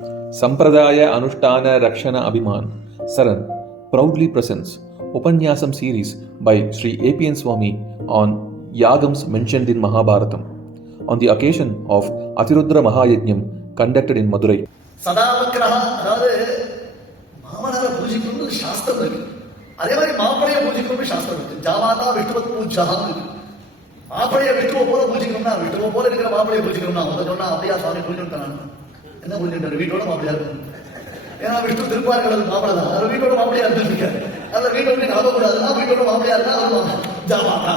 Sampradaya Anushtana Rakshana Abhiman Saran proudly presents Upanyasam series by Sri A.P.N. Swami on Yagams mentioned in Mahabharatam on the occasion of Atirudra Mahayajnam conducted in Madurai. சதாவக்கிரகா, அதாவது மாமனாரை பூஜிக்கணும்னு சாஸ்திரம் இருக்கு. அதே மாதிரி மாப்பிளைய பூஜிக்கணும்னு சாஸ்திரம் இருக்கு. ஜாமாதா விஷ்ணுவத் பூஜ்ஜான்னு இருக்கு. மாப்பிளைய விஷ்ணுவை போல பூஜிக்கணும்னா, விஷ்ணுவை போல இருக்கிற மாப்பிளைய பூஜிக்கணும்னா அவங்க சொன்னா அப்படியா சுவாமி பூஜிட்டாங்க. என்ன பூஜிட்டாரு? வீட்டோட மாப்பிளையா இருக்கும். ஏன்னா விஷ்ணு திருப்பார்கள் மாப்பிளை தான். அவர் வீட்டோட மாப்பிளையா இருந்திருக்காரு. அந்த வீட்டை விட்டு கிளம்பக்கூடாதுன்னா வீட்டோட மாப்பிளையா இருந்தா அவர் ஜாமாதா.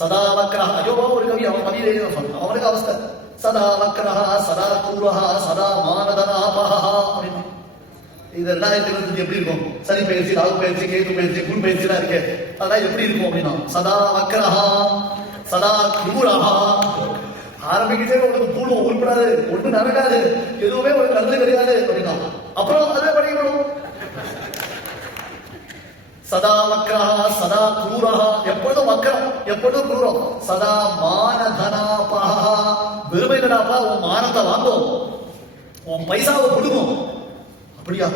சதாவக்கிரகா, ஐயோ ஒரு கவி, அவன் கவிதை சொல்றான், அவனுக்கு அவஸ்தை. சதா வக்ரஹா சதா குருஹா சதா மானதனாபஹா அப்படின்னு. இது 2025 எப்படி இருக்கும்? சனி பயிற்சி, ராகு பயிற்சி, கேது பயிற்சி, குரு பயிற்சிலாம் இருக்கு. அதெல்லாம் எப்படி இருக்கும் அப்படின்னா, சதா வக்ரஹா சதா குருஹா. ஆரம்பிக்கிட்டே உனக்கு கூடும் உருப்படாது, ஒன்றும் நடக்காது, எதுவுமே ஒரு நல்லது கிடையாது அப்படின்னா அப்புறம் அதே படிக்கணும். சதா வக்ரஹா சதா குரூரஹா, எப்பொழுதும் வக்ரம், எப்பொழுதும் குரூரம். சதா மானதனாபஹா, வெறுமைகளாப்பா உன் மானத்தை வாங்கும், உன் பைசாவை கொடுக்கும். அப்படியா?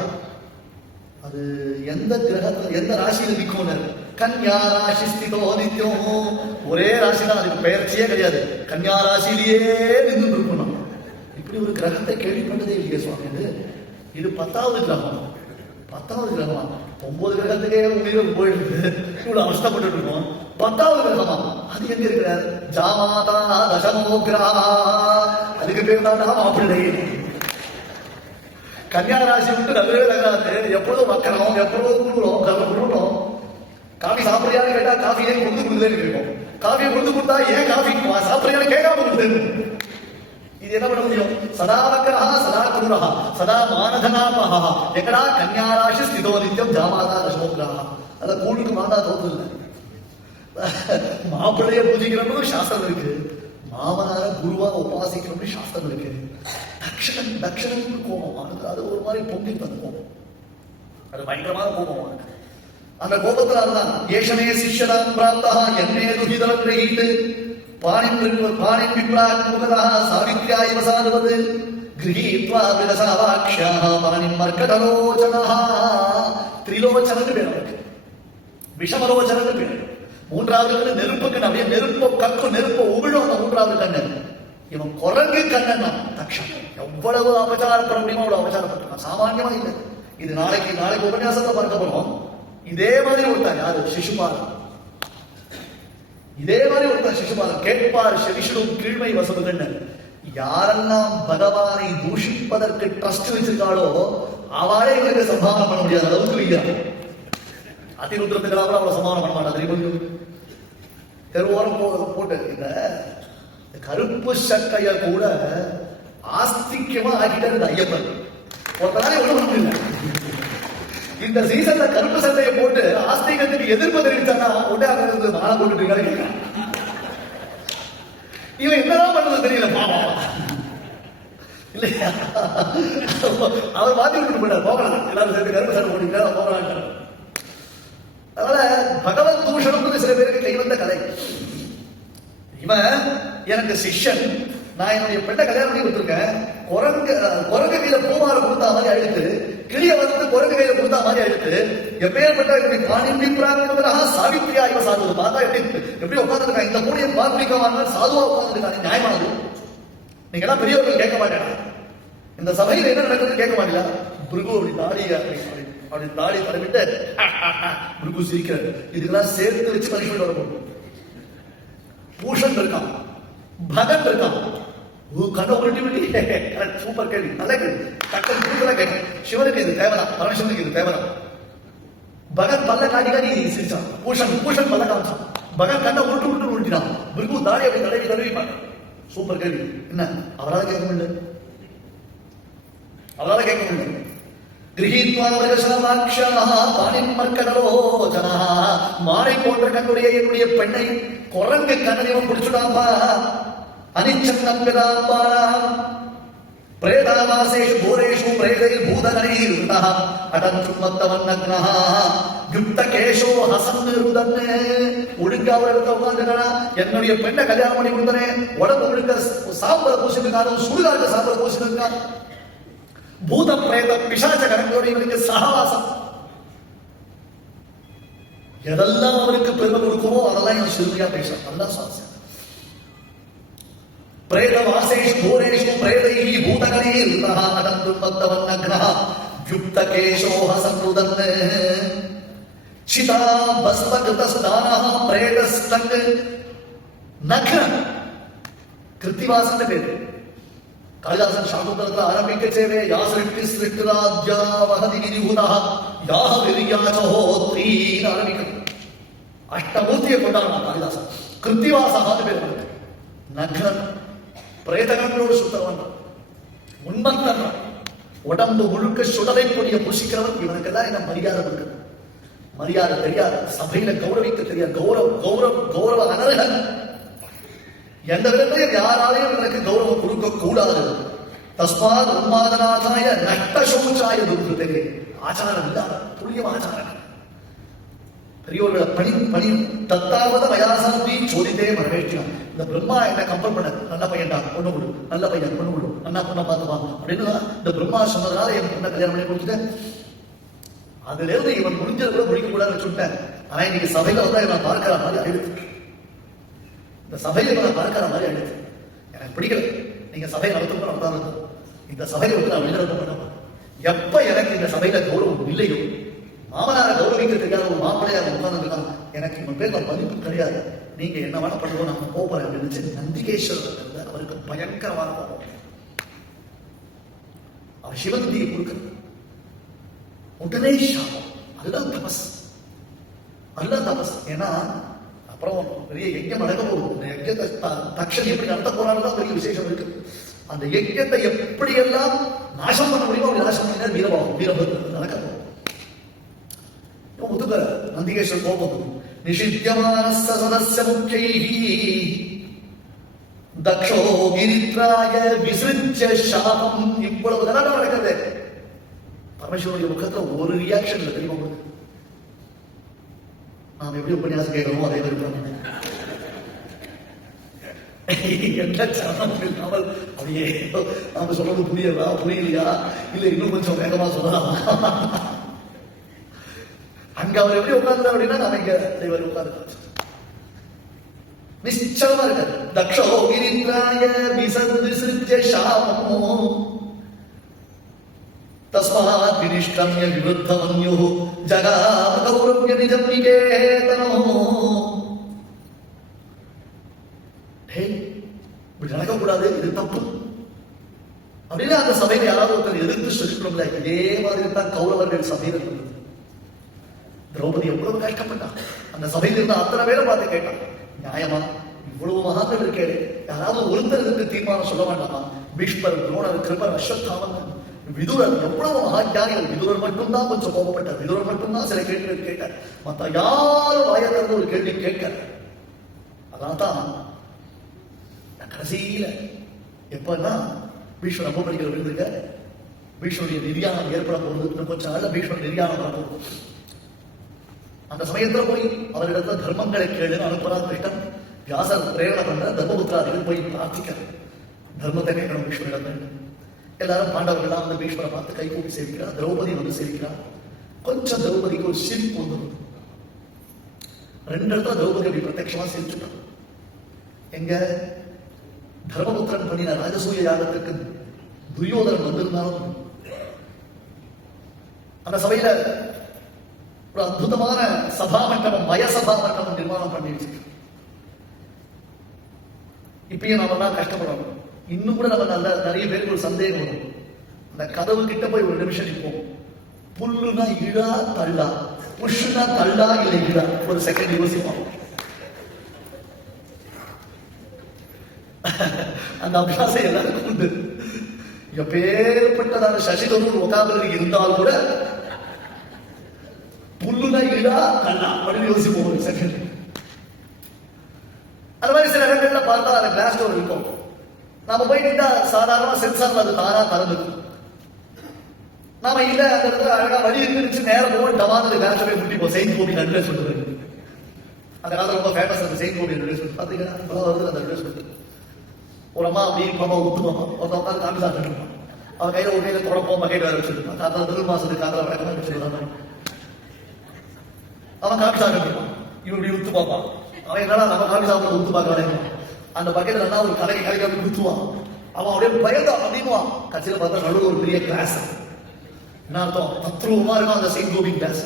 அது எந்த கிரகத்துல எந்த ராசியில நிற்கும்? கன்யா ராசி ஸ்திதோ நித்தியம். ஒரே ராசி தான், அதுக்கு பெயர்ச்சியே கிடையாது. கன்யா ராசியிலேயே நின்று இருக்கணும். இப்படி ஒரு கிரகத்தை கேள்விப்பட்டதே இல்லையே சுவாமி. இது 10வது கிரகம். 10வது கிரகமா? 9 கிரகத்துக்கே உயிர் போயிடுது, இவ்வளவு அவஸ்தப்பட்டு இருக்கோம். 10வது கிரகமா? அது எங்க இருக்கிறார்? ஜாமாதா தசமோ கிரகா, அதுக்கு பேர் தான் மாப்பிள்ளை. கன்யா ராசி விட்டு நகரவே நகராது, எப்பொழுதும் வக்கரம், எப்பொழுதும் குருறோம், கருணும். காஃபி சாப்பிட்றியான்னு கேட்டா காஃபியே கொடுத்து கொடுத்துலே இருக்கும். காஃபியை கொடுத்து கொடுத்தா ஏன் காஃபி சாப்பிட்றியான்னு கேட்காம கொடுத்து. இது என்ன பண்ண முடியும்? சதா வக்ரஹா சதா குருரஹா சதா மானதனாபஹா. எங்கடா? கன்யா ராசி ஸ்திதோ நித்தியம் ஜாமாதா தசமோகிரஹா. அத கூழுக்கு மாதா தோற்று இல்லை. மாப்பிள்ளைய பூஜிக்கிறோம்னு சாஸ்திரம் இருக்கு, மாமனார குருவா உபாசிக்கணும்னு சாஸ்திரம் இருக்கு. தட்சணம் கோபம் அவனுக்கு, அது ஒரு மாதிரி பொங்கி தந்துவோம், அது பயங்கரமான கோபம் அவனுக்கு. அந்த கோபத்துல அதுதான் ஏஷனே சிஷ்யதாம் பிராப்தா என்னே துகிதம் கிரகித்து பாணிம் விப்ராக் முகதா சாவித்ரியா இவ சாதுவது கிரஹீத்வா விலசாவாக்ஷ்யாஹ பாணிம் மர்க்கடலோச்சனஹ. திரிலோச்சனன்னு பேர் அவனுக்கு, விஷமலோச்சனன்னு பேர். 3வது கண்ணு நெருப்பு கண்ணு, அப்படியே நெருப்போ கக்கும், நெருப்போ உமிழும் அந்த 3வது கண்ணு. இவன் குரங்கு கண்ணன் தான் தக்ஷன். எவ்வளவு அபச்சாரப்பட முடியுமோ அவ்வளவு அபச்சாரப்பட்டிருக்கான், சாமானியமா இல்லை. இது நாளைக்கு உபன்யாசத்தை பார்க்க போறோம். இதே மாதிரி ஒருத்தன் யாரு? சிசுபாலன். இதே மாதிரி ஒருத்தன் சிசுபாலன் கேட்பார் செவிஷனும் கீழ்மை வசவுகள்னு. யாரெல்லாம் பகவானை தூஷிப்பதற்கு ட்ரஸ்ட் வச்சிருக்காளோ அவளே இவருக்கு சம்பாவனை பண்ண முடியாத அளவுக்கு வைக்கிறார். அதிருத்திரத்துக்கெல்லாம் கூட அவளை சம்பாவனை பண்ண மாட்டான். தெரியும், தெருவோரம் போட்டு இந்த கருப்பு சட்டைய கூட ஆஸ்திகமா ஆக்கிட்டார் இந்த ஐயப்பன். ஒருத்தனாலே ஒண்ணு பண்ண முடியல. இந்த சீசன்ல கருப்பு சட்டையை போட்டு ஆஸ்திகத்துக்கு எதிர்ப்பு தெரிவித்தானா உடனே அங்க மாலை போட்டுட்டு இருக்காரு. இவன் என்னதான் பண்றது தெரியல, பாவா இல்லையா? அவர் மாத்தி விட்டு போயிட்டார், போகலாம் எல்லாரும் சேர்த்து கருப்பு சட்டை போட்டு போகலாம். அதனால பகவத் தூஷணம் சில பேருக்கு கைவந்த கதை. இவன் எனக்கு சிஷ்யன், நான் என்னுடைய பெண்ணை கல்யாணம் பண்ணி கொடுத்துருக்கேன். குரங்கு கையில பூமாலை கொடுத்தா மாதிரி அழுத்து, கிளிய வந்து குரங்கு கையில கொடுத்தா மாதிரி அழுத்து, எப்பேற்பட்ட சாவித்ரியா இவ சாதுவது. பார்த்தா எப்படி உட்காந்துருக்கான் இந்த பூனையை பார்ப்பிக்கமான சாதுவா உட்காந்துருக்காங்க. நியாயமானது? நீங்க எல்லாம் பெரியவர்கள் கேட்க மாட்டேன், இந்த சபையில் என்ன நடக்குதுன்னு கேட்க மாட்டீங்களா? புருகு அப்படி தாடி அப்படி தாடி தடவிட்டு புருகு சிரிக்கிறார். இதுக்கெல்லாம் சேர்த்து வச்சு பரிசு வர போகும். பூஷன் இருக்கான், பகன் இருக்கான், கண்ண உருட்டி சூப்பர் கேள்வி, நல்ல கேள்வி, டக்குனு கூடுதலா கேட்க. சிவனுக்கு இது தேவைதான், பரமேஸ்வரனுக்கு இது தேவைதான். பகன் பல்ல காட்டி சிரிச்சான், பூஷன் பல்ல காமிச்சான், பகன் கண்ண உருட்டு உருட்டினான், பிருகு தாடி அப்படி தடவி மாட்டான். சூப்பர் கேள்வி. என்ன அவரால் கேட்க முடியல? அவரால் கேட்க முடியல. கிரஹீத்வா விலசாவாக்ஷ்யாஹ பாணிம் மர்க்கடலோச்சனஹ. மானை போன்ற கண்ணுடைய என்னுடைய பெண்ணை குரங்கு கண்ணனையும் பிடிச்சுடாப்பா. அனிச்சன்னம் பிதாம்பாரா, பிரேதாவாசேஷு கோரேஷு பிரேதைர் பூதகணைர்வதः அடந்துமத்தவன்னக்னஹ யுக்த கேஷோ ஹசன்னிருதன்னே. ஒழுங்கா ஒரு இடத்துல உட்கார்ந்துட்டா என்னுடைய பெண்ணை கல்யாணம் பண்ணி கொடுத்தனே, உடம்பு முழுக்க சாம்பல பூசிருக்காரு, சுடுகாட்டு சாம்பல பூசிருக்காரு, பூத பிரேத பிசாச கணங்களோட இவனுக்கு சகவாசம். எதெல்லாம் அவருக்கு பெருமை கொடுக்குமோ அதெல்லாம் இவன் சிறுமையா பேசுறான். அதுதான் சுவாரஸ்யம். பிரேதவாசேஷு கோரேஷு பிரேதைஹி பூதகணைர்வதः அடந்துமத்தவன்னக்னஹ யுக்த கேஷோ ஹசன்னிருதன்னே. சிதா பஸ்மகிருதஸ்தானஹ பிரேதஸ்தங் நக்னம். கிருத்திவாசன் பேரு. காளிதாசன் சாகுந்தரத்துல ஆரம்பிக்க சேவே யாசிருஷ்டி சிருஷ்டிராஜ்யா வஹதி விதிஹுதஹ யாஹ விரியாசஹோத்ரீன்னு ஆரம்பிக்கும். அஷ்டமூர்த்தியை கொண்டாடுறான் காளிதாசன். கிருத்திவாசகான்னு பேர். நக்னம் பிரேதகங்களோடு சுத்தவன், உண்மத்தன், உடம்பு முழுக்க சுடலை பொடிய பூசிக்கிறவன். இவனுக்கெல்லாம் என்ன மரியாதை இருக்கு? மரியாதை தெரியாது, சபையில கௌரவிக்க தெரியாது, கௌரவ அனர்ஹன். எந்த விதத்திலையும் யாராலையும் எனக்கு கௌரவம் கொடுக்க கூடாது. தஸ்மாத் உன்மாதனாதாய நட்டசோச்சாய துர்கிருதே. ஆச்சாரம் இல்லாத துல்லியம் ஆச்சாரம். பெரியோர்களை பணி தத்தாவது வயாசாந்தி சோதித்தே வரவேற்கிறான். இந்த பிரம்மா என்ன கம்பல் பண்ண, நல்ல பையன்டா பொண்ணு கொடு, நல்ல பையன் பொண்ணு கொடு, அண்ணா பொண்ணை பார்த்துப்பா அப்படின்னு இந்த பிரம்மா சொன்னதுனால என் பொண்ணை கல்யாணம் பண்ணி கொடுத்துட்டேன். அதுல இருந்து இவன் முடிஞ்சது கூட முடிக்க கூடாதுன்னு வச்சுட்டேன். ஆனா இன்னைக்கு சபையில வந்து இவன் பார்க்கிற மாதிரி ஆயிடுச்சு. இந்த சபையில இவனை பார்க்கிற மாதிரி ஆயிடுச்சு. எனக்கு பிடிக்கல. நீங்க சபையை நடத்தும் நடத்தான் இருக்கும். இந்த சபையை விட்டு நான் வெளியிட பண்ண எப்ப எனக்கு இந்த சபையில கௌரவம் இல்லையோ, மாமனார கௌரவிக்க தெரியாத ஒரு மாப்பிள்ளையார் உட்கார்ந்துருக்கான், எனக்கு இவன் பேர் மதிப்பு கிடையாது, நீங்க என்ன வேணா பண்ணுவோம், நாங்க போறேன் அப்படின்னு நந்திகேஸ்வரர் அவருக்கு பயங்கரமான கோபம். அவர் சிவகதியை கொடுக்கிறது உடனே சாபம். அதுதான் தபஸ், அதுதான் தபஸ். ஏன்னா அப்புறம் பெரிய யஜ்யம் நடக்க போகுது. இந்த யஜ்யத்தை தக்ஷன் எப்படி நடத்த போறாருதான் பெரிய விசேஷம் இருக்கு. அந்த யஜ்யத்தை எப்படியெல்லாம் நாசம் பண்ண முடியுமோ அப்படி நாசம் பண்ணினார் வீரபத்ரன் நடக்க போகும். ஒத்துக்க நந்திகேஸ்வரர் கோபம். நிஷித்யமானஸ்ஸ சதஸ்ய முக்யைஹி தக்ஷோ கிரித்ராய விசிருஜ்ய சாபம். இவ்வளவு கலாட்டம் நடக்கிறது. பரமேஸ்வருடைய முகத்துல ஒரு ரியாக்ஷன் இல்லை தெரியுமா உங்களுக்கு? நாம் எப்படி உபன்யாசம் கேட்கிறோமோ அதே மாதிரி என்ன சரணம் இல்லாமல் அப்படியே நாம சொல்றது புரியலா புரியலையா இல்ல இன்னும் கொஞ்சம் வேகமா சொல்லலாம். அங்க அவர் எப்படி உட்கார்ந்து அப்படின்னா நாம இங்க இவர் உட்கார்ந்து நிச்சயமா இருக்காரு. தக்ஷோ கிரித்ராய விசிருஜ்ய சாபமோ தஸ்மாத் வினிஷ்டம்ய விவருத்தமன்யோ ஜகாம கௌரவ்ய நிஜம் நிகேதனோ. இப்படி நடக்கக்கூடாது, இது தப்பு அப்படின்னு அந்த சபையில யாராவது ஒருத்தர் எதிர்த்து சொல்லிக்கணும்ல. இதே மாதிரி தான் கௌரவர்கள் சபையில் இருந்தது. திரௌபதி எவ்வளவு கஷ்டப்பட்டா. அந்த சபையில் இருந்த அத்தனை பேரை பார்த்து கேட்டான், நியாயமா இவ்வளவு மகான்கள் இருக்கே, யாராவது ஒருத்தர் இருந்து தீர்மானம் சொல்ல வேண்டாமா? பீஷ்மர், துரோணர், கிருபர், அஸ்வத்தாமன், விதுரர் எவ்வளவு மகாஜானிகள். விதுரர் மட்டும்தான் கொஞ்சம் கோபப்பட்டார். விதுரர் மட்டும்தான் சில கேள்விகள் கேட்டார். மற்ற யாரும் வாயத்திலிருந்து ஒரு கேள்வி கேட்க. அதான் கடைசியில எப்பன்னா பீஷ்மர் ரொம்ப படிக்கிற விருதுங்க, பீஷ்மருடைய நிர்யாணம் ஏற்பட போகுது. இன்னும் கொஞ்சம் நாள்ல பீஷ்மர் நிர்யாணம் வர போகுது. அந்த சமயத்துல போய் அவரிடத்துல தர்மங்களை கேளுன்னு அனுப்புறார் கிருஷ்ணன். வியாசர் பிரேரணை பண்ற தர்மபுத்திராதிகள் போய் பிரார்த்திக்க தர்மத்தை கேட்கணும் பீஷ்மரிடம். எல்லாரும் பாண்டவர்கள்லாம் வந்து பீஷ்மரை பார்த்து கை கூப்பி சேவிக்கிறார். திரௌபதி வந்து சேவிக்கிறார். கொஞ்சம் திரௌபதிக்கு ஒரு சிரிப்பு வந்துடும். ரெண்டு இடத்துல திரௌபதி அப்படி பிரத்யட்சமா சிரிச்சுட்டான். எங்க தர்மபுத்திரன் பண்ணின ராஜசூய யாகத்துக்கு துரியோதனன் வந்திருந்தாலும் அந்த சபையில ஒரு அற்புதமான சபா மண்டபம், மயசபா மண்டபம் நிர்மாணம் பண்ணி வச்சிருக்கு. இப்பயும் நம்ம எல்லாம் கஷ்டப்படணும். இன்னும் கூட நம்ம நிறைய பேருக்கு ஒரு சந்தேகம் வரும். அந்த கதவு கிட்ட போய் ஒரு நிமிஷம் நிற்போம். புல்லுனா இழா தள்ளா, புஷ்னா தள்ளா இல்லை இழா, ஒரு செகண்ட் யோசிப்போம். அந்த அபியாசம் எல்லாருக்கும் உண்டு. எப்பேற்பட்டதான சசிதரூர் ஒகாபலர் இருந்தால் கூட புல்லுனா இழா தள்ளா அப்படின்னு யோசிப்போம் ஒரு செகண்ட். அந்த மாதிரி சில இடங்கள்ல பார்த்தா அந்த கிளாஸ் டோர் இருக்கும். நாம போய் நின்றா சாதாரணமா சென்சார்ல அது தானா திறந்துடும். நாம இல்ல அந்த இடத்துல அழகா வழி இருந்துச்சு நேரம் போய் டவாந்து வேற போய் முட்டி போ செயின்ட் கோபி நடுவே சொல்லுவாங்க. அந்த காலத்துல ரொம்ப ஃபேமஸ் அந்த செயின்ட் கோபி நடுவே சொல்லி பாத்தீங்கன்னா இப்பதான் வருது அந்த நடுவே சொல்லுது. ஒரு அம்மா அப்படி பாப்பா உத்துமாமா ஒருத்த உட்காந்து காமி சாப்பிட்டு அவன் கையில ஒரு கையில தொடப்போம் கையில வேற வச்சிருப்பான். காத்தா முதல் மாசத்துக்கு காதல வழக்கமா வச்சிருக்கான். அவன் காமி சாப்பிட்டு இவன் இப்படி உத்து பார்ப்பான். அவன் என்னடா நம்ம காமி சாப்பிட உத்து பார்க்க வரைக்கும் அந்த பக்கெட்ல என்ன ஒரு கடைக்கு அப்படி குத்துவான். அவன் அப்படியே பயந்தான் அப்படின்வான். கட்சியில பார்த்தா நடுவில் ஒரு பெரிய கிளாஸ். என்ன அர்த்தம்? தத்ரூபமா இருக்கும் அந்த செயின்ட் கோபி கிளாஸ்.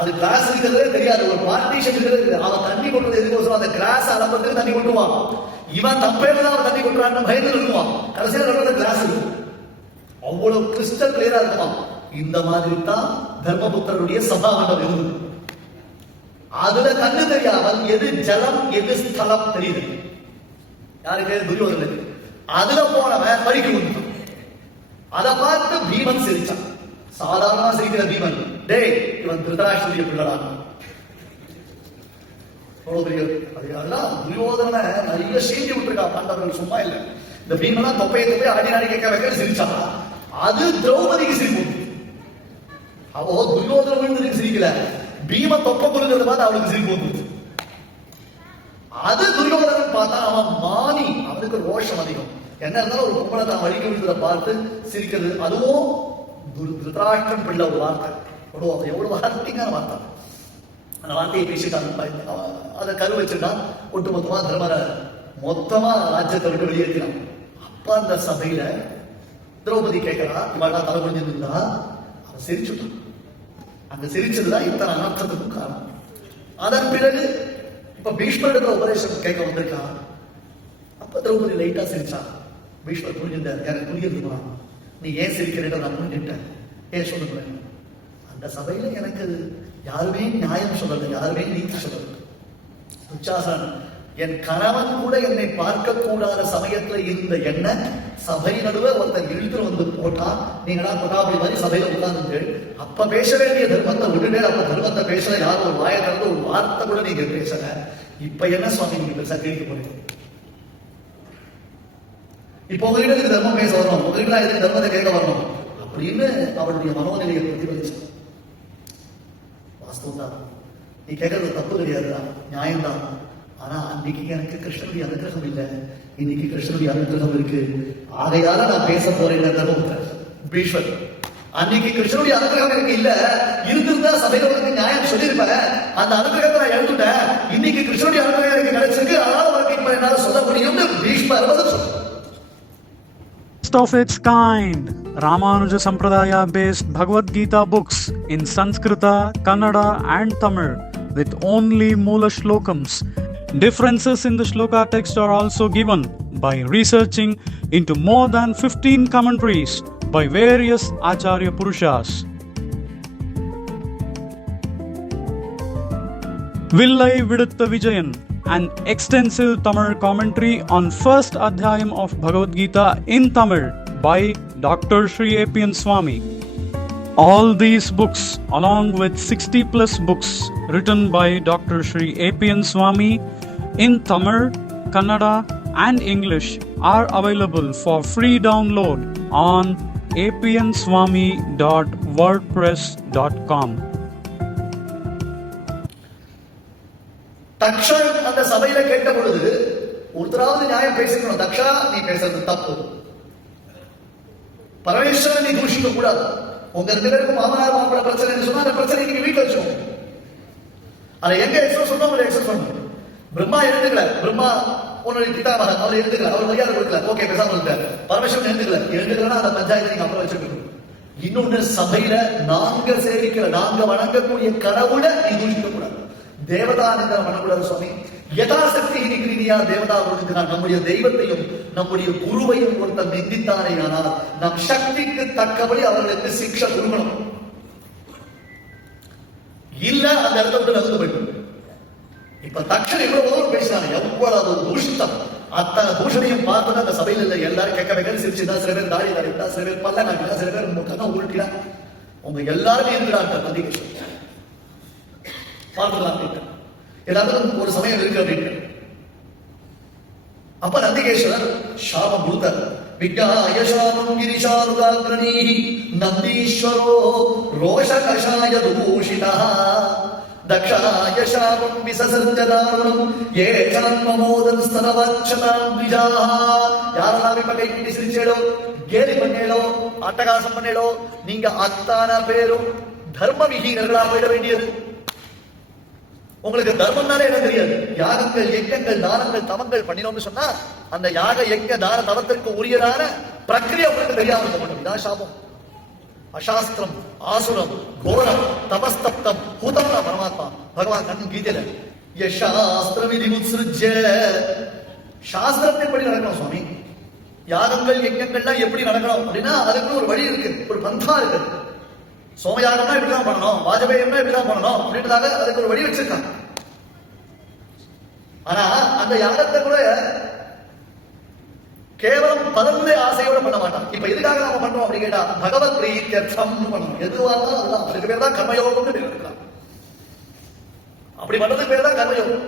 அது கிளாஸ் இருக்கிறதே தெரியாது. ஒரு பார்ட்டிஷன் இருக்கிறது. அவன் தண்ணி கொண்டது எதுக்கோசரம் அந்த கிளாஸ் அளப்பதுக்கு தண்ணி கொண்டுவான். இவன் தப்பேதான் அவன் தண்ணி கொண்டுறான்னு பயந்து இருக்குவான். கடைசியில் நடுவில் கிளாஸ் இருக்கும். அவ்வளவு கிறிஸ்டல் கிளியரா இருக்குமா. இந்த மாதிரி தான் தர்மபுத்தருடைய சபாமண்டபம் இருந்தது. அதுல கண்ணு தெரியாமல் எது ஜலம் எது ஸ்தலம் தெரியுது யாருக்கு? துரியோதனுக்கு. அதுல போனவன் பறிக்க விட்டான். அதை பார்த்து பீமன் சிரிச்சான். சாதாரணமா சிரிக்கிற பீமன், டேய் இவன் திருதராஷ்டிரிய பிள்ளடான். துரியோதன நிறைய சீண்டி விட்டுருக்கா பாண்டவர்கள், சும்மா இல்ல. இந்த பீமன் தொப்பையை தொப்பை ஆடி நாடி கேட்க வைக்க சிரிச்சான். அது திரௌபதிக்கு சிரிப்பு. அவோ துரியோதன விழுந்து சிரிக்கல, பீம தொப்பை கொடுக்கிறது பார்த்து அவளுக்கு சிரிப்பு வந்துருச்சு. அது துரியோதனன் பார்த்தா அவன் மானி, அவனுக்கு ரோஷம் அதிகம். என்ன இருந்தாலும் ஒரு பொம்பளை தான் வழிக்கு விழுந்ததை பார்த்து சிரிக்கிறது. அதுவும் திருதராஷ்டிரன் பிள்ளை ஒரு வார்த்தை. எவ்வளவு வார்த்தைக்கான வார்த்தை. அந்த வார்த்தையை பேசிட்டான். அதை கரு வச்சிருக்கான். ஒட்டுமொத்தமா தர்மரை மொத்தமா ராஜ்யத்தை விட்டு வெளியேற்றினான். அப்ப அந்த சபையில திரௌபதி கேட்கிறா, இவாடா தலை குடிஞ்சிருந்தா அவன் சிரிச்சுட்டான். அந்த சிரிச்சதுதான் இத்தனை அனர்த்தத்துக்கும் காரணம். அதன் பிறகு இப்ப பீஷ்மரிடத்துல உபதேசம் கேட்க வந்திருக்கா. அப்ப திரௌபதி லைட்டா சிரிச்சா. பீஷ்மர் புரிஞ்சுட்டார், எனக்கு புரியுதுமா, நீ ஏன் சிரிக்கிறேன் நான் புரிஞ்சுட்டேன், ஏன் சொல்லுங்க. அந்த சபையில எனக்கு யாருமே நியாயம் சொல்லல, யாருமே நீதி சொல்லல. துச்சாசன் என் கணவன் கூட என்னை பார்க்க கூடாத சமயத்துல இருந்த என்ன சபை நடுவே ஒருத்தர் இழுத்து வந்து போட்டா, நீங்களா கொட்டாபடி மாதிரி சபையில உட்கார்ந்து அப்ப பேச வேண்டிய தர்மத்தை விட்டுட்டே அப்ப தர்மத்தை பேசல. யாரும் ஒரு வாயை திறந்து ஒரு வார்த்தை கூட நீங்க பேசல. இப்ப என்ன சுவாமி நீங்க பெருசா கேட்க போறீங்க? இப்ப உங்ககிட்ட தர்மம் பேச வரணும், உங்ககிட்ட எதுக்கு தர்மத்தை கேட்க வரணும் அப்படின்னு அவருடைய மனோநிலையை பிரதிபலிச்சு. வாஸ்தவம் தான், நீ கேட்கறது தப்பு கிடையாதுதான், நியாயம்தான். ஆனா அன்னைக்கு எனக்கு கிருஷ்ணனுடைய அனுகிரகம் இல்லை, இன்னைக்கு கிருஷ்ணனுடைய அனுகிரகம் இருக்கு. ஆகையால நான் பேச போறேன். தர்மபுத்திரன் பீஷ்மர், அன்னைக்கு கிருஷ்ணனுடைய அனுகிரகம் எனக்கு இல்ல, இருந்திருந்தா சபையில வந்து நியாயம் சொல்லியிருப்பேன். அந்த அனுகிரகத்தை நான் எழுந்துட்டேன். இன்னைக்கு கிருஷ்ணனுடைய அனுகிரகம் எனக்கு கிடைச்சிருக்கு, அதனால உனக்கு இப்ப என்னால சொல்ல முடியும்னு பீஷ்மர் சொல்ல. Of its kind, Ramanuja Sampradaya based Bhagavad Gita books in Sanskrita, Kannada and Tamil with only Moola Shlokams. Differences in the shloka text are also given by researching into more than 15 commentaries by various Acharya Purushas. Villai Vidutha Vijayan, an extensive Tamil commentary on first adhyayam of Bhagavad Gita in Tamil by Dr. Sri A.P.N. Swami. All these books, along with 60 plus books written by Dr. Sri A.P.N. Swami in Tamil, Kannada and English are available for free download on apnswami.wordpress.com. Dakshan அந்த சபையில கேட்ட பொழுது ஒருத்தராவது நியாயம் பேசிக்கணும். தக்ஷா, நீ பேசுறது தப்பு. பரமேஸ்வரன் நீ தூஷிக்க கூடாது. உங்க ரெண்டு பேருக்கும் மாமனார் மாப்பிள பிரச்சனை சொன்னா அந்த பிரச்சனை நீங்க வீட்டுல வச்சுக்கோங்க. அதை எங்க எக்ஸ்பிரஸ் சொன்னா உங்களை எக்ஸ்பிரஸ் பண்ணணும். பிரம்மா எழுந்துக்கல, பிரம்மா உன்னுடைய பிதாமகன் அவர் எழுந்துக்கல, அவர் மரியாதை கொடுக்கல, ஓகே பேசாம இருந்தாரு. பரமேஸ்வரன் எழுந்துக்கலன்னா அந்த பஞ்சாயத்து நீங்க அப்புறம் வச்சுக்கணும். இன்னொன்னு சபையில நாங்க சேவிக்கிற நாங்க வணங்கக்கூடிய கடவுளை நீ தூஷிக்க கூடாது. தேவதா பண்ணக்கூடாது சுவாமி. யதாசக்தி நிக்கிறியா தேவதா ஒழுங்குகிறான். நம்முடைய தெய்வத்தையும் நம்முடைய குருவையும் ஒருத்தர் நிந்தித்தானே ஆனால் நம் சக்திக்கு தக்கபடி அவர்களுக்கு சிக்ஷை கொடுக்கணும். இல்ல அந்த இடத்த விட்டு நகர்ந்து போயிடும். இப்ப தக்ஷன் எவ்வளவு பேசினாங்க, எவ்வளவு தூஷித்தம். அத்தனை தூஷணையும் பார்த்து அந்த சபையில் இல்லை எல்லாரும் கேட்க வைக்க சிரிச்சுட்டா, சில பேர் தாடி தாடிட்டா, சில பேர் பல்ல காட்டினா, சில பேர் முகம் உருட்டினா, உங்க எல்லாருமே இருக்கிறாங்க. நந்திகிருஷ்ணன் பார்த்துக்கலாம் எல்லாத்துக்கும் ஒரு சமயம் இருக்கு அப்படின்னு. அப்ப நந்திகேஸ்வரர் சாபம் கொடுத்தார். விஜ்ஞாய சாபம் கிரிஷானுகாக்ரணீ நந்தீஸ்வரோ ரோஷ கஷாய தூஷிதா தக்ஷாய சாபம் விசசர்ஜதாருணம் ஏகான்மமோதன் ஸ்தனவச்சதாம் த்விஜாஹ. யாரெல்லாம் இப்ப கை கட்டி சிரிச்சேடோ, கேலி பண்ணேடோ, அட்டகாசம் பண்ணேடோ, நீங்க அத்தான பேரும் தர்ம விஹீனர்களா போயிட வேண்டியது. உங்களுக்கு தர்மம்னாலே என்ன தெரியாது. யாகங்கள், யஜ்ஞங்கள், தானங்கள், தவங்கள் பண்ணினோம்னு சொன்னா அந்த யாக யஜ்ஞ தான தவத்திற்கு உரியதான பிரக்கிரியை உங்களுக்கு தெரியாம இருக்க மாட்டோம். இதான் சாபம். அசாஸ்திரம், ஆசுரம், கோரம், தபஸ்தப்தம், ஹூதம் பரமாத்மா பகவான் கண்ணன் கீதையில யசாஸ்திர விதி உத்ஸ்ருஜ்ய. சாஸ்திரத்தை எப்படி நடக்கணும் சுவாமி? யாகங்கள் யஜ்ஞங்கள்லாம் எப்படி நடக்கணும் அப்படின்னா அதுக்கு ஒரு வழி இருக்கு, ஒரு பந்தா இருக்கு. சோமயாகம்னா இப்படிதான் பண்ணணும், வாஜபேயம்னா இப்படிதான் பண்ணணும் அப்படின்றதாக அதுக்கு ஒரு வழி வச்சிருக்காங்க. ஆனா அந்த யாகத்தை கூட கேவலம் பதவுடைய ஆசையோட பண்ண மாட்டான். இப்ப எதுக்காக நாம பண்றோம் அப்படி கேட்டா பகவத் பிரீத்தியர்த்தம் பண்ணணும். எதுவாக இருந்தாலும் அதுதான். அதுக்கு பேர் தான் கர்மயோகம்னு பேர் இருக்கலாம். அப்படி பண்றதுக்கு பேர் தான் கர்மயோகம்.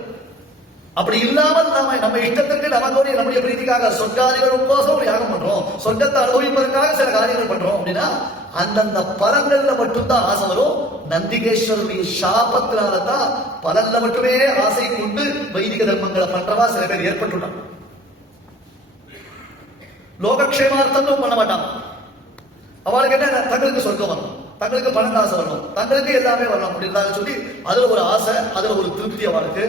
அப்படி இல்லாமல் நாம நம்ம இஷ்டத்திற்கு நமக்கு நம்முடைய பிரீதிக்காக சொர்க்காதிகளுக்கோசம் ஒரு யாகம் பண்றோம், சொர்க்கத்தை அனுபவிப்பதற்காக சில காரியங்கள் பண்றோம் அப்படின்னா அந்தந்த பலன்கள்ல மட்டும்தான் ஆசை வரும். நந்திகேஸ்வருடைய சாபத்தினால்தான் பலன்ல மட்டுமே ஆசை கொண்டு வைதிக தர்மங்களை பண்றவா சில பேர் ஏற்பட்டுள்ளான். லோகக்ஷேமார்த்தம் பண்ண மாட்டான். அவளுக்கு என்ன, தங்களுக்கு சொர்க்கம் வரணும், தங்களுக்கு பணம் ஆசை வரணும், தங்களுக்கு எல்லாமே வரணும் அப்படின்னு சொல்லி அதுல ஒரு ஆசை, அதுல ஒரு திருப்தி அவளுக்கு.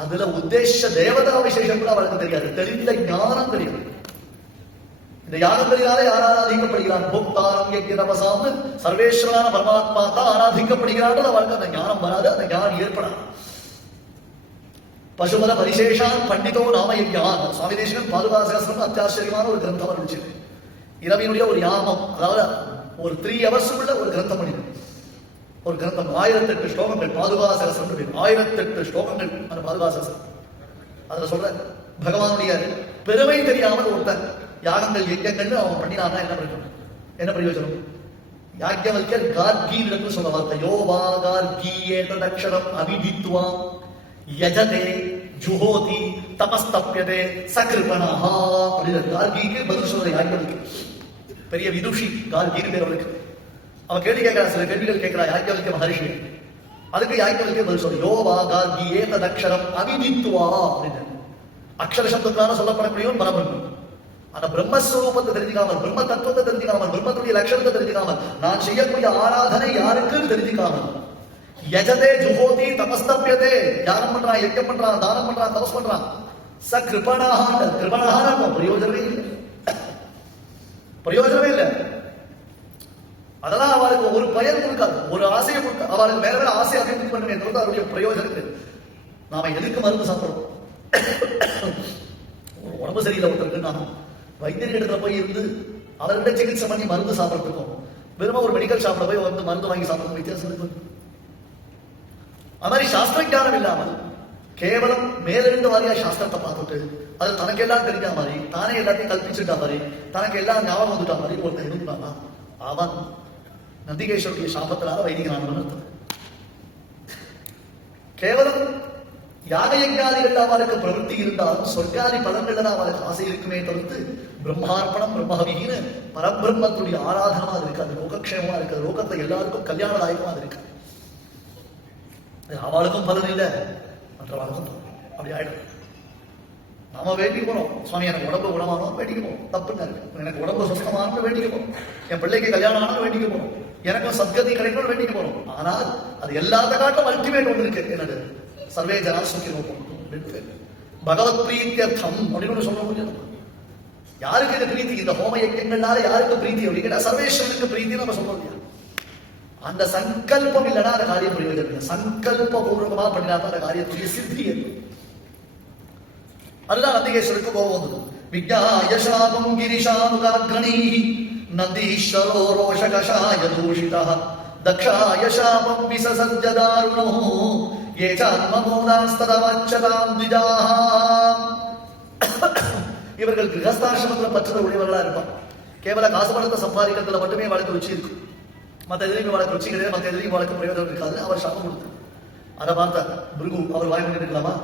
அதுல உத்தேச தேவதா விசேஷம் கூட அவளுக்கு தெரியாது. தெளிந்த ஞானம் தெரியும். இந்த யாகங்களினாலே யார் ஆராதிக்கப்படுகிறான்? போக்தாரம் யஜ்ஞதபசாம் சர்வேஸ்வரான பரமாத்மா தான் ஆராதிக்கப்படுகிறான். அவளுக்கு அந்த ஞானம் வராது, அந்த ஞானம் ஏற்படாது. பசுபத பரிசேஷான் பண்டிதோ நாம யஜ்ஞான். சுவாமி தேசிகன் பாதுகாசகஸ்திரம் அத்தியாச்சரியமான ஒரு கிரந்தம் இருந்துச்சு. இரவினுடைய ஒரு யாமம், அதாவது ஒரு 3 hours ஒரு கிரந்தம் பண்ணிது. ஒரு கிரந்தம் 1008 ஸ்லோகங்கள், பாதுகாசகஸ்திரம் 1008 ஸ்லோகங்கள். அந்த பாதுகாசகஸ்திரம் அதுல சொல்ற பகவானுடைய பெருமை தெரியாமல் ஒருத்தன் யாகங்கள் யஜ்ஞங்கள் அவன் பண்ணினான்னா என்ன பிரயோஜனம்? யாக்ஞவல்யர் கார்கீன்னு சொல்ல வார்த்தை யோவா கார்கீயேத தக்ஷரம் அபிதித்வாம் யஜதே ஜுஹோதி தபஸ்தப்யதே சகிருபணஹ அப்படின்னு கார்கிக்கு பதில் சொல்ற யாக்ஞவல்யர். பெரிய விதுஷி கார்கின்னு பேர் அவளுக்கு. அவன் கேள்வி கேட்கிறா, சில கேள்விகள் கேட்கிறா யாக்ஞவல்ய மகர்ஷி. அதுக்கு யாக்ஞவல்யர் பதில் சொல்ற யோவா கார்கீயேத தக்ஷரம் அபிதித்வா அப்படின்னு. அக்ஷர சப்தத்தினால சொல்லப்படக்கூடியவன் பரபிரம்மம். அந்த பிரம்மஸ்வரூபத்தை தெரிஞ்சுக்காமல், பிரம்ம தத்துவத்தை தெரிஞ்சுக்காமல், பிரம்மத்துடைய லட்சணத்தை தெரிஞ்சுக்காமல், நான் செய்யக்கூடிய ஆராதனை யாருக்குன்னு தெரிஞ்சுக்காமல், யஜதே ஜுஹோதி தபஸ்தப்யதே, யாகம் பண்றான், யஜ்ஞம் பண்றான், தானம் பண்றான், தபஸ் பண்றான், ச கிருபணஹான கிருபணஹான பிரயோஜனமே இல்லை, பிரயோஜனமே இல்லை. அதெல்லாம் அவளுக்கு ஒரு பயன் கொடுக்காது, ஒரு ஆசையை கொடுக்காது. அவளுக்கு வேற வேற ஆசை அபிவிருத்தி பண்ணுமே தவிர அவருடைய பிரயோஜனம். நாம எதுக்கு மருந்து சாப்பிடுறோம்? உடம்பு சரியில்லை ஒருத்தருக்கு, நாம வைத்தியர் இடத்துல போய் இருந்து அவர்கிட்ட சிகிச்சை பண்ணி மருந்து சாப்பிட்றதுக்கும் வெறும் ஒரு மெடிக்கல் ஷாப்ல போய் வந்து மருந்து வாங்கி சாப்பிடணும் வித்தியாசம் இருக்கு. அது மாதிரி சாஸ்திர ஞானம் இல்லாமல் கேவலம் மேலிருந்து வாரியா சாஸ்திரத்தை பார்த்துட்டு அது தனக்கு எல்லாம் தெரிஞ்ச மாதிரி, தானே எல்லாத்தையும் கல்பிச்சுட்டா மாதிரி, தனக்கு எல்லாம் ஞாபகம் வந்துட்டா மாதிரி ஒருத்தர் இருந்தானா அவன் நந்திகேஸ்வருடைய சாபத்தினால வைதிகனான அர்த்தம். கேவலம் யாக யஜ்ஞாதிகள் அவளுக்கு பிரவൃத்தி இருந்தாலும் சொர்க்காதி பலன்கள் அவளுக்கு ஆசை இருக்குமே தவிர்த்து பிரம்மார்ப்பணம் பிரம்மஹவின்னு பரபிரம்மத்துடைய ஆராதனமா இருக்காது, லோகக்ஷேமமா இருக்காது, லோகத்துல எல்லாருக்கும் கல்யாணதாயகமா இருக்கு. அவளுக்கும் பலன் இல்லை, மற்றவளுக்கும் அப்படி ஆயிடும். நாம வேண்டிக்க போறோம், சுவாமி எனக்கு உடம்பு குணமானோம் வேண்டிக்க போறோம், தப்புங்க. எனக்கு உடம்பு சுத்தமானு வேண்டிக்க போறோம், என் பிள்ளைக்கு கல்யாணம் ஆனாலும் வேண்டிக்க போறோம், எனக்கும் சத்கதி கிடைக்கணும் வேண்டிக்க போறோம். ஆனால் அது எல்லாத்த காட்டும் அல்டிமேட் ஒன்று இருக்கு, என்னது? சர்வே ஜனா சுக்கினோ பகவத் பிரீத்தியர்த்தம் அப்படின்னு சொல்ல முடியாது. யாருக்கு இந்த பிரீத்தி? இந்த ஹோம யஜ்ஞங்கள்னால யாருக்கு பிரீத்தி அப்படி கேட்டா சர்வேஸ்வரனுக்கு பிரீத்தி நம்ம சொல்ல முடியாது. அந்த சங்கல்பம் இல்லைன்னா அந்த காரியம் பிரயோஜனம். சங்கல்ப பூர்வகமா பண்ணினா அந்த காரியத்துடைய சித்தி. அதுதான் நந்திகேஸ்வருக்கு கோபம் வந்தது. விஜ்ஞாயசாபம் கிரிஷானுகாக்ரணீ நந்தீஸ்வரோ ரோஷகஷாய தூஷிதா தக்ஷாயசாபம் விசசர்ஜதாருணோ ஏசாத்மமோதாஸ்ததவச்சதாம் த்விஜாஹ. இவர்கள் கிரகஸ்தாசிரமத்தில் பற்ற உடையவர்களா இருப்பான். கேவல காசு பணத்தை சம்பாதிக்கிறதுல மட்டுமே வழக்கு ருச்சி இருக்கும், மற்ற எதிரையும் வழக்கு ருச்சி கிடையாது, மற்ற எதிரையும் வழக்கு பிரயோஜனம் இருக்காது. அவர் சாபம் கொடுத்தார். அதை பார்த்தார் பிருகு, அவர் வாய் கொண்டு இருக்கலாமா?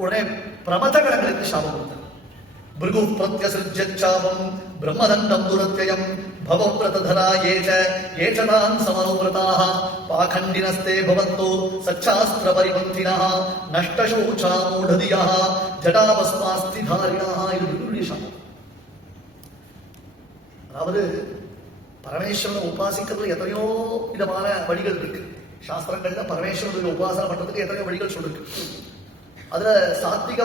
உடனே பிரமத கணங்களுக்கு சாபம் கொடுத்தார். भृगुः प्रत्यसृज्यच्चापम् ब्रह्मदण्डम् दुरत्ययम् भवव्रतधरा ये च तान् समनुव्रताः पाखण्डिनस्ते भवन्तो सच्छास्त्रपरिपन्थिनः नष्टशौचा मूढधियः जटाभस्मास्तिधारिणः இது பிருகுடைய சாபம். அதாவது பரமேஸ்வரனை உபாசிக்கிறதுல எத்தனையோ விதமான வழிகள் இருக்கு. சாஸ்திரங்கள்ல பரமேஸ்வரனுடைய உபாசனை பண்றதுக்கு எத்தனையோ வழிகள் சொல்லிருக்கு. அதுல சாத்விக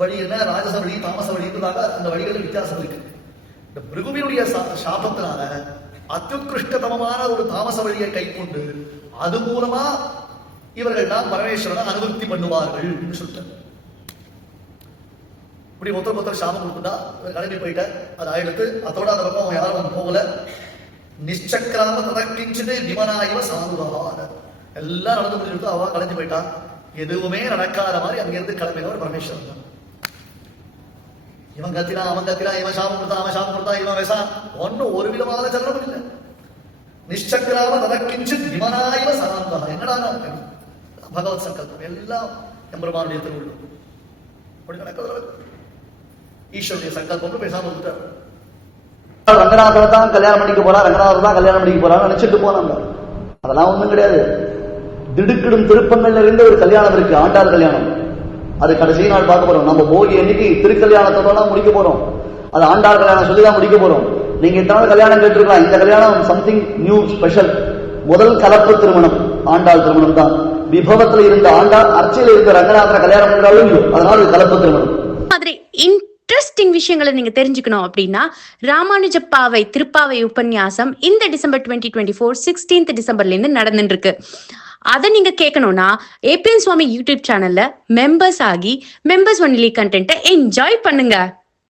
வழி என்ன, ராஜச வழி, தாமச வழின்றதாக அந்த வழிகளில் வித்தியாசம் இருக்கு. இந்த பிருகுவினுடைய சாபத்தினால அத்யுத்கிருஷ்டதமமான ஒரு தாமச வழியை கைக்கொண்டு அது மூலமா இவர்கள் தான் பரமேஸ்வரனை அனுபக்தி பண்ணுவார்கள் சொல்லிட்டார். இப்படி ஒருத்தர் சாபம் கொடுத்துட்டா கிளம்பி போயிட்ட, அதை எடுத்து அதோட அந்த பக்கம் யாரும் போகல. நிச்சக்கிராம ததக்கிஞ்சிட்டு விமனாயிவ சாதுவாக எல்லாம் நடந்து முடிஞ்சிருந்தா அவ கலைஞ்சு போயிட்டா. எதுவுமே நடக்காத மாதிரி அங்கிருந்து கிளம்பினவர் பரமேஸ்வரன் தான். இவன் கத்தினா அவன் கத்தினா, இவன் சாபம் கொடுத்தா அவன் சாபம் கொடுத்தா, இவன் வேசா, ஒன்னும் ஒரு விதமான சலனம் இல்லை. நிச்சக்கிராம ததக்கிஞ்சு விமனாயிவ சாந்தா. என்னடா பகவத் சங்கல்பம் எல்லாம் எம்பெருமானுடைய திருவுள்ளம். அப்படி நடக்கிறது ஈஸ்வருடைய சங்கல்பம் பேசாம விட்டார். ரங்கநாதரை தான் கல்யாணம் பண்ணிக்க போறா, ரங்கநாதர் தான் கல்யாணம் பண்ணிக்க போறான்னு நினைச்சிட்டு போனாங்க. அதெல்லாம் ஒண்ணும் கிடையாது. திடுக்கிடும் திருப்பங்கள் நிறைந்த ஒரு கல்யாணம் இருக்கு, ஆண்டாள் கல்யாணம். அது கடைசி நாள் பார்க்க போறோம். நம்ம போகி அன்னைக்கு திருக்கல்யாணத்தோட முடிக்க போறோம். அது ஆண்டாள் கல்யாணம் சொல்லிதான் முடிக்க போறோம். நீங்க இத்தனை கல்யாணம் கேட்டிருக்கலாம், இந்த கல்யாணம் சம்திங் நியூ ஸ்பெஷல். முதல் கலப்பு திருமணம் ஆண்டாள் திருமணம் தான். விபவத்துல இருந்த ஆண்டாள் அர்ச்சையில இருந்த ரங்கநாதரை கல்யாணம் பண்றாலும் இல்லையோ, அதனால கலப்பு திருமணம். மாதிரி இன்ட்ரெஸ்டிங் விஷயங்களை நீங்க தெரிஞ்சுக்கணும் அப்படின்னா ராமானுஜப்பாவை திருப்பாவை உபன்யாசம் இந்த டிசம்பர் 2024 16th டிசம்பர்ல இருந்து நடந்துட்டு இருக்கு. அதை நீங்க கேட்கணும்னா ஏபிஎன் சுவாமி யூடியூப் சேனல்ல மெம்பர்ஸ் ஆகி மெம்பர்ஸ் ஒன்லி கண்டென்ட்டை என்ஜாய் பண்ணுங்க.